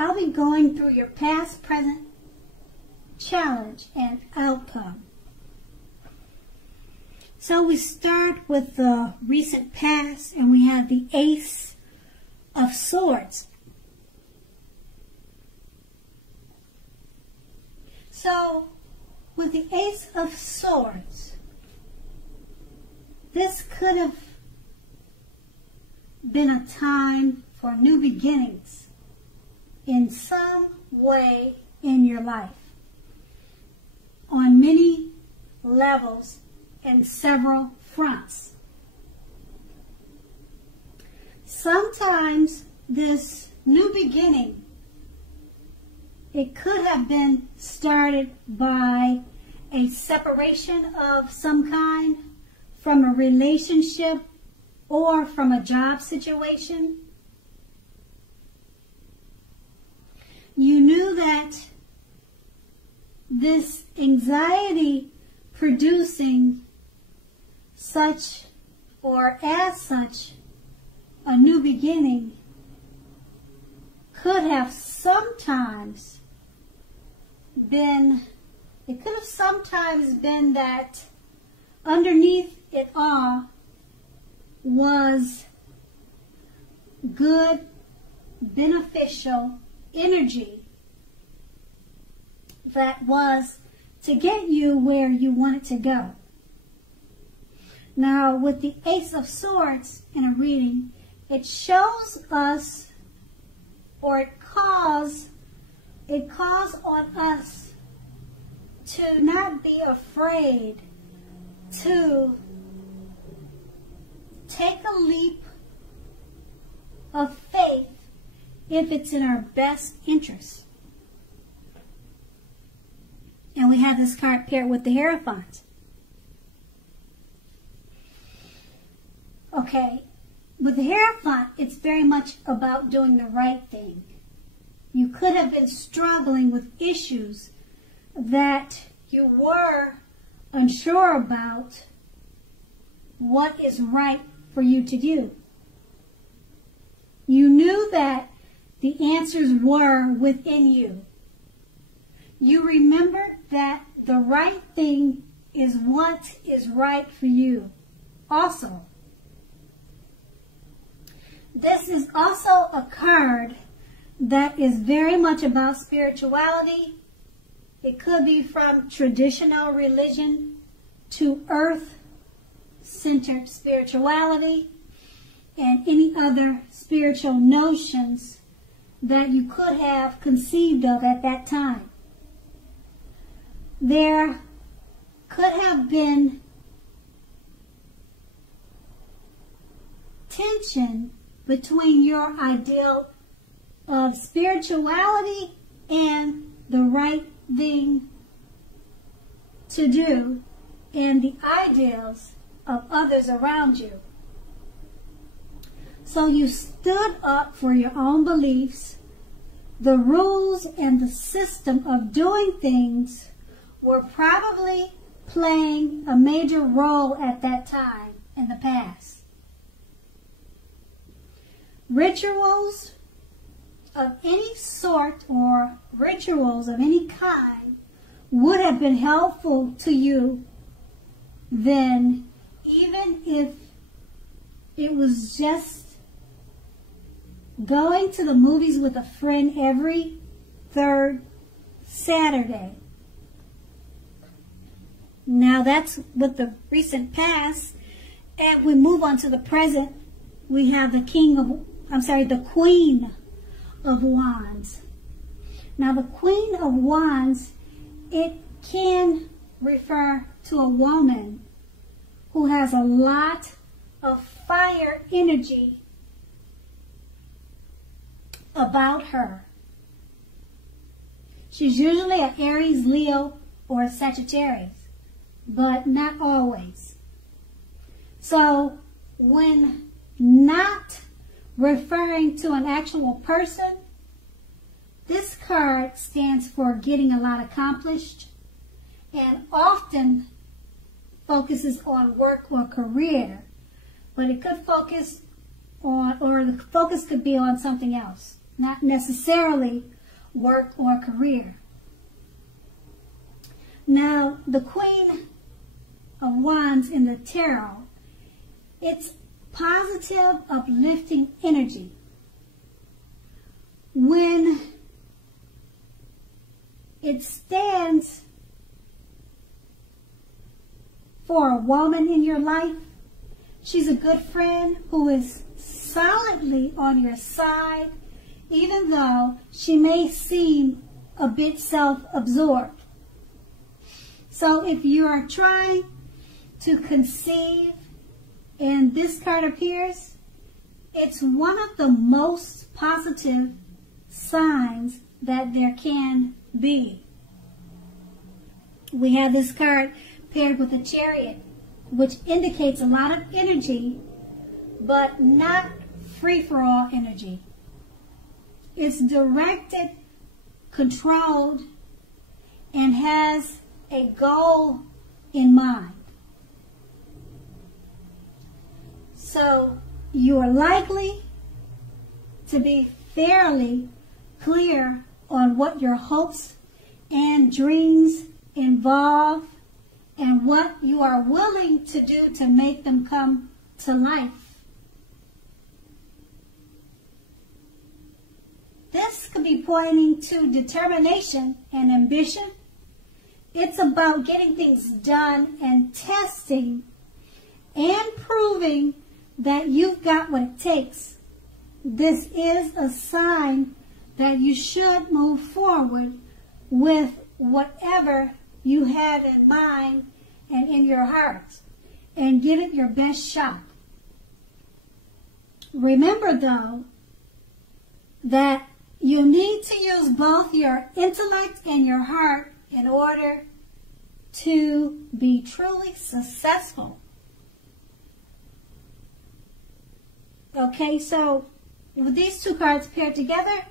I'll be going through your past, present, challenge, and outcome. So we start with the recent past, and we have the Ace of Swords. So, with the Ace of Swords, this could have been a time for new beginnings in some way in your life, on many levels and several fronts. Sometimes this new beginning, it could have been started by a separation of some kind from a relationship or from a job situation. You knew that this anxiety producing such or as such a new beginning could have sometimes been, it could have sometimes been that underneath it all was good, beneficial energy that was to get you where you wanted to go. Now, with the Ace of Swords in a reading, it shows us, or it calls on us to not be afraid to take a leap of faith if it's in our best interest. And we have this card paired with the Hierophant. Okay, with the Hierophant, it's very much about doing the right thing. You could have been struggling with issues that you were unsure about what is right for you to do. You knew that the answers were within you. You remember that the right thing is what is right for you also. This is also a card that is very much about spirituality. It could be from traditional religion to earth-centered spirituality and any other spiritual notions that you could have conceived of at that time. There could have been tension between your ideal of spirituality and the right thing to do and the ideals of others around you. So you stood up for your own beliefs. The rules and the system of doing things were probably playing a major role at that time in the past. Rituals of any sort or rituals of any kind would have been helpful to you then, even if it was just going to the movies with a friend every third Saturday. Now that's with the recent past, and we move on to the present. We have the the Queen of Wands. Now the Queen of Wands, it can refer to a woman who has a lot of fire energy about her. She's usually an Aries, Leo, or a Sagittarius, but not always. So when not referring to an actual person, this card stands for getting a lot accomplished and often focuses on work or career, but it could focus on, or the focus could be on something else. not necessarily work or career. Now, the Queen of Wands in the Tarot, it's positive, uplifting energy. When it stands for a woman in your life, she's a good friend who is solidly on your side, even though she may seem a bit self-absorbed. So if you are trying to conceive and this card appears, it's one of the most positive signs that there can be. We have this card paired with a Chariot, which indicates a lot of energy, but not free-for-all energy. It's directed, controlled, and has a goal in mind. So you are likely to be fairly clear on what your hopes and dreams involve and what you are willing to do to make them come to life. This could be pointing to determination and ambition. It's about getting things done and testing and proving that you've got what it takes. This is a sign that you should move forward with whatever you have in mind and in your heart and give it your best shot. Remember, though, that you need to use both your intellect and your heart in order to be truly successful. Okay, so with these two cards paired together,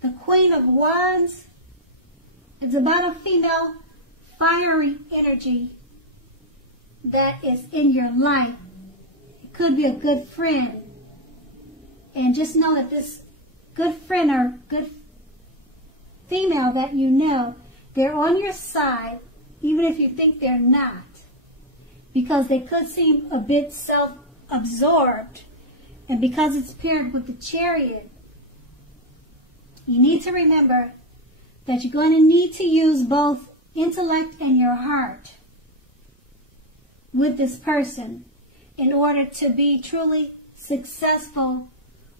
the Queen of Wands, it's about a female fiery energy that is in your life. It could be a good friend. And just know that this good friend or good female that you know, they're on your side, even if you think they're not. Because they could seem a bit self-absorbed. And because it's paired with the Chariot, you need to remember that you're going to need to use both intellect and your heart with this person in order to be truly successful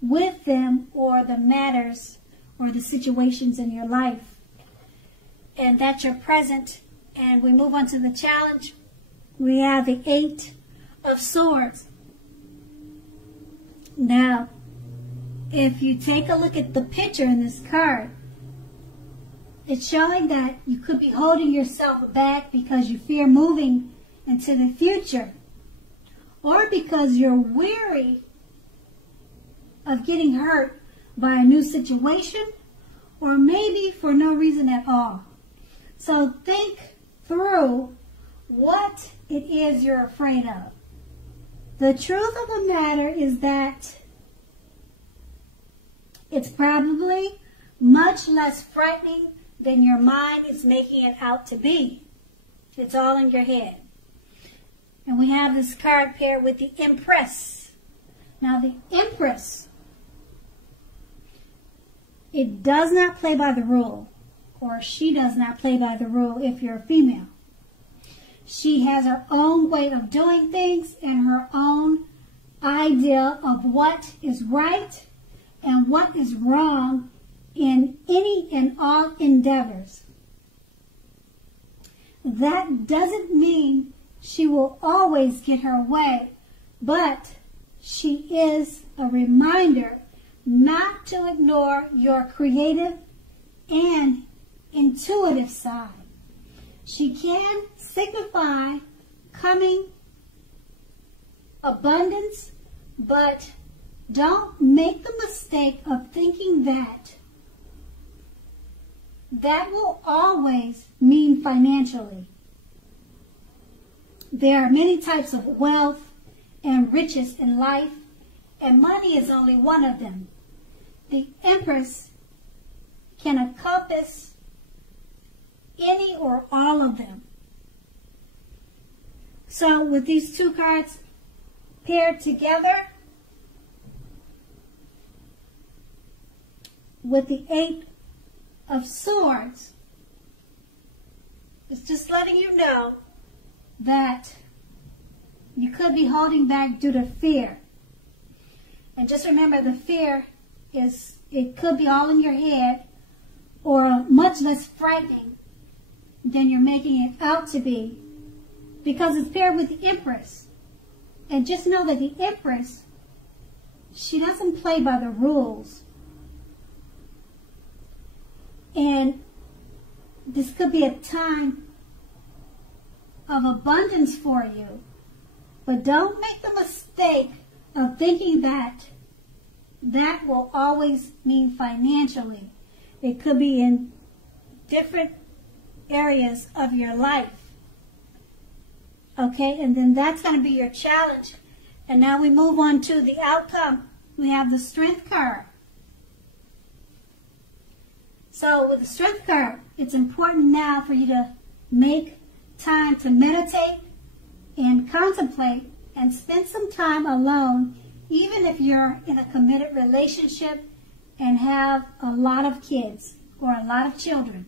with them or the matters or the situations in your life. And that's your present. And we move on to the challenge. We have the 8 of Swords. Now, if you take a look at the picture in this card, it's showing that you could be holding yourself back because you fear moving into the future, or because you're weary of getting hurt by a new situation, or maybe for no reason at all. So think through what it is you're afraid of. The truth of the matter is that it's probably much less frightening than your mind is making it out to be. It's all in your head. And we have this card paired with the Empress. Now the Empress, it does not play by the rule, or she does not play by the rule if you're a female. She has her own way of doing things and her own idea of what is right and what is wrong in any and all endeavors. That doesn't mean she will always get her way, but she is a reminder not to ignore your creative and intuitive side. She can signify coming abundance, but don't make the mistake of thinking that that will always mean financially. There are many types of wealth and riches in life, and money is only one of them. the Empress can encompass any or all of them. So with these two cards paired together, with the Eight of Swords, it's just letting you know that you could be holding back due to fear. And just remember, the fear is, it could be all in your head or much less frightening than you're making it out to be, because it's paired with the Empress. And just know that the Empress, she doesn't play by the rules. And this could be a time of abundance for you. But don't make the mistake of thinking that that will always mean financially. It could be in different areas of your life. Okay, and then that's going to be your challenge. And now we move on to the outcome. We have the Strength card. So with the Strength card, it's important now for you to make time to meditate and contemplate and spend some time alone, even if you're in a committed relationship and have a lot of kids or a lot of children.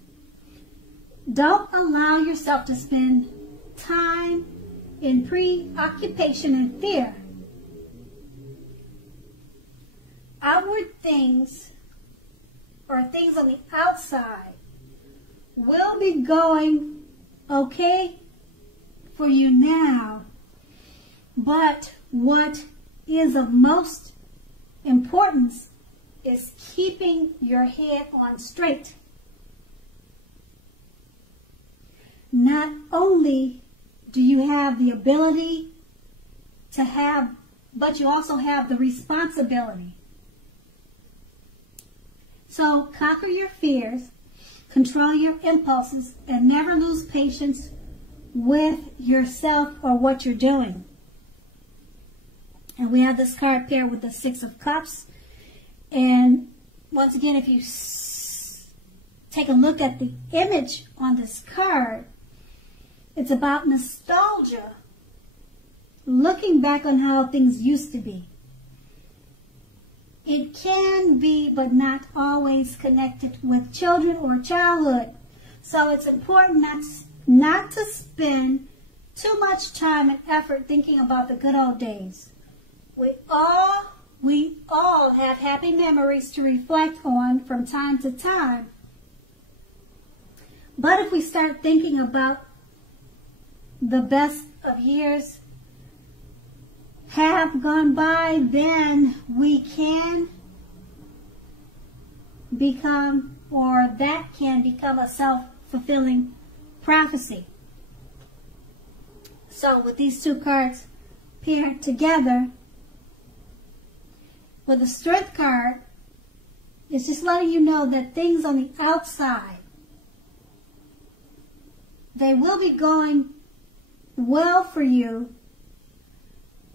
Don't allow yourself to spend time in preoccupation and fear. Outward things, or things on the outside, will be going okay for you now, but what is of most importance is keeping your head on straight. Not only do you have the ability to have, but you also have the responsibility. So conquer your fears, control your impulses, and never lose patience with yourself or what you're doing. And we have this card paired with the Six of Cups. And once again, if you take a look at the image on this card, it's about nostalgia, looking back on how things used to be. It can be, but not always, connected with children or childhood. So it's important not to spend too much time and effort thinking about the good old days. We all have happy memories to reflect on from time to time. But if we start thinking about the best of years have gone by, then we can become, or that can become, a self-fulfilling prophecy. So with these two cards paired together, with the Strength card, it's just letting you know that things on the outside, they will be going well for you,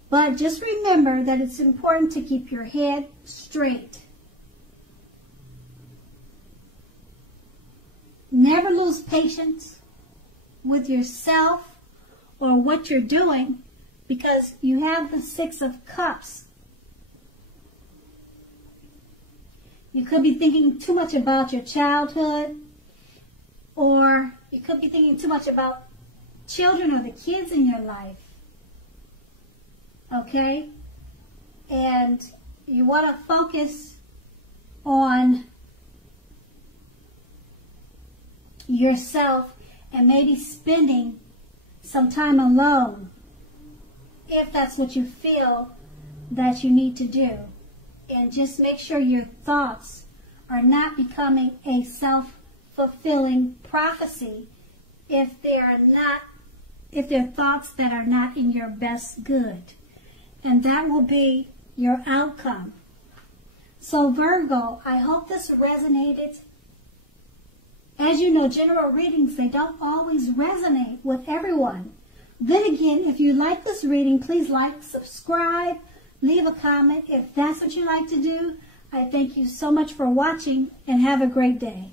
but just remember that it's important to keep your head straight. Never lose patience with yourself or what you're doing, because you have the Six of Cups. You could be thinking too much about your childhood, or you could be thinking too much about children or the kids in your life. Okay? And you want to focus on yourself and maybe spending some time alone, if that's what you feel that you need to do. And just make sure your thoughts are not becoming a self-fulfilling prophecy if they're thoughts that are not in your best good. And that will be your outcome. So Virgo, I hope this resonated. As you know, general readings, they don't always resonate with everyone. Then again, if you like this reading, please like, subscribe, leave a comment if that's what you like to do. I thank you so much for watching and have a great day.